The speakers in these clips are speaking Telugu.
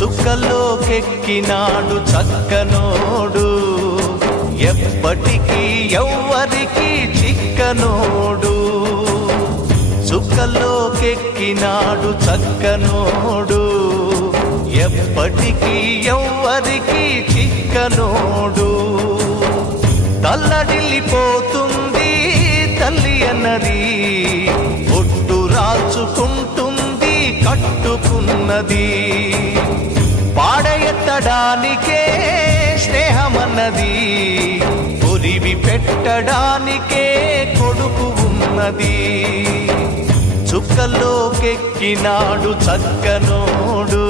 చుక్కల్లోకెక్కినాడు చక్కనోడు, ఎప్పటికీ ఎవ్వరికి చిక్కనోడు. చుక్కల్లోకెక్కినాడు చక్కనోడు, ఎప్పటికీ ఎవ్వరికి చిక్కనోడు. తల్లడిల్లిపోతుంది తల్లి అన్నది, ఒట్టు రాల్చుకుంటుంది కట్టుకున్నది. పాడెత్తడానికే స్నేహమన్నది, ఒరివి పెట్టడానికే కొడుకు ఉన్నది. చుక్కల్లోకెక్కినాడు చక్కనోడు,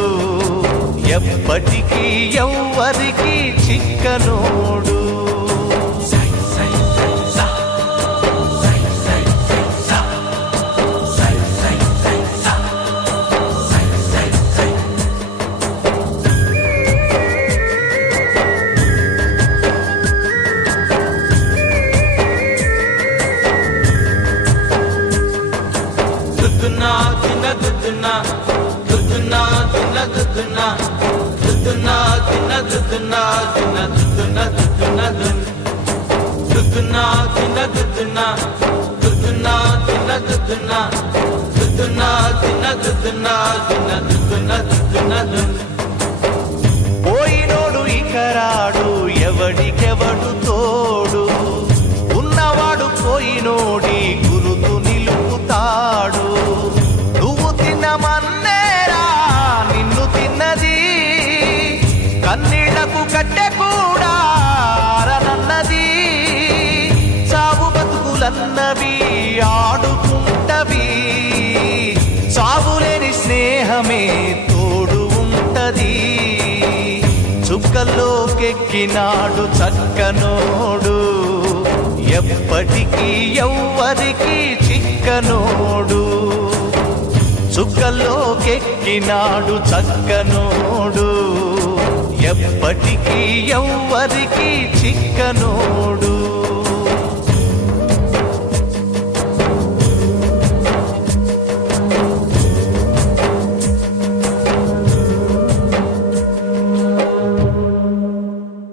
ఎప్పటికీ ఎవ్వరికి చిక్కనోడు. పోయినోడు ఇకరాడు, ఎవడికెవడు తోడు, ఉన్నవాడు పోయినోడి గురుతు నిలుపుతాడు. నువ్వు తిన్నమన్నేరా నిన్ను తిన్నది, కన్నీళ్లకు కట్టె కూడా అరనన్నది. చావు బతుకులన్నవి ఆడుకుంటవి, చావులేని స్నేహమే తోడు ఉంటది. చుక్కల్లోకెక్కినాడు చక్కనోడు, ఎప్పటికీ ఎవ్వరికి చిక్కనోడు. చుక్కల్లోకెక్కినాడు చక్కనోడు, ఎప్పటికీ ఎవ్వరికి చిక్కనోడు.